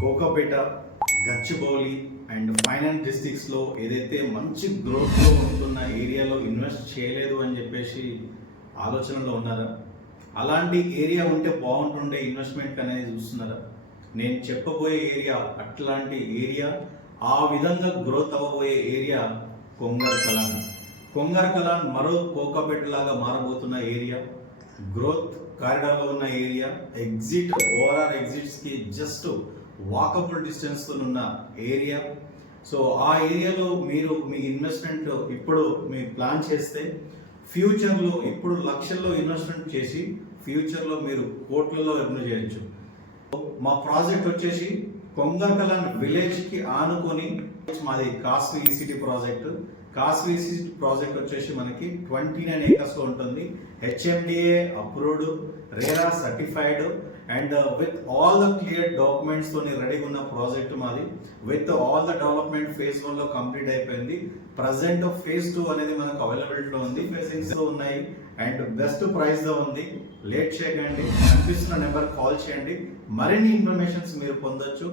Kokapet, Gachibowli and finance డిస్ట్రిక్ట్స్లో ఏదైతే మంచి గ్రోత్లో ఉంటున్న ఏరియాలో ఇన్వెస్ట్ చేయలేదు అని చెప్పేసి ఆలోచనలో ఉన్నారా? అలాంటి ఏరియా ఉంటే బాగుంటుండే ఇన్వెస్ట్మెంట్ అనేది చూస్తున్నారా? నేను చెప్పబోయే ఏరియా అట్లాంటి ఏరియా, ఆ విధంగా గ్రోత్ అవ్వబోయే ఏరియా కొంగర్ కలాన్. కొంగర్ కలాన్ మరో కోకాపేట లాగా మారబోతున్న ఏరియా, గ్రోత్ కారిడార్లో ఉన్న ఏరియా, ఓఆర్ఆర్ ఎగ్జిట్స్కి జస్ట్ వాకబుల్ డిస్టెన్స్తో ఉన్న ఏరియా. సో ఆ ఏరియాలో మీరు మీ ఇన్వెస్ట్మెంట్ ఇప్పుడు మీరు ప్లాన్ చేస్తే ఫ్యూచర్లో ఇప్పుడు లక్షల్లో ఇన్వెస్ట్మెంట్ చేసి ఫ్యూచర్లో మీరు కోట్లలో ఎర్న్ చేయొచ్చు. మా ప్రాజెక్ట్ వచ్చేసి కొంగర్ కలాన్ విలేజ్కి ఆనుకొని మాది costly ECT project. Costly ECT project వచ్చేసి మనకి 29 acres ఉంటుంది. HMDA approved, RERA certified and with all the clear documents తోని రెడీగా ఉన్న ప్రాజెక్ట్ మాది. With all the development phase 1 లో కంప్లీట్ అయిపోయింది. ప్రజెంట్ ఫేజ్ 2 అనేది మనకు అవైలబిలిటీలో ఉంది. ఫేజింగ్స్ ఉన్నాయి అండ్ బెస్ట్ ప్రైస్ తో ఉంది. లేట్ చేయకండి, కనిపిస్తున్న నెంబర్ కాల్ చేయండి. మరిన్ని ఇన్ఫర్మేషన్స్ మీరు పొందొచ్చు.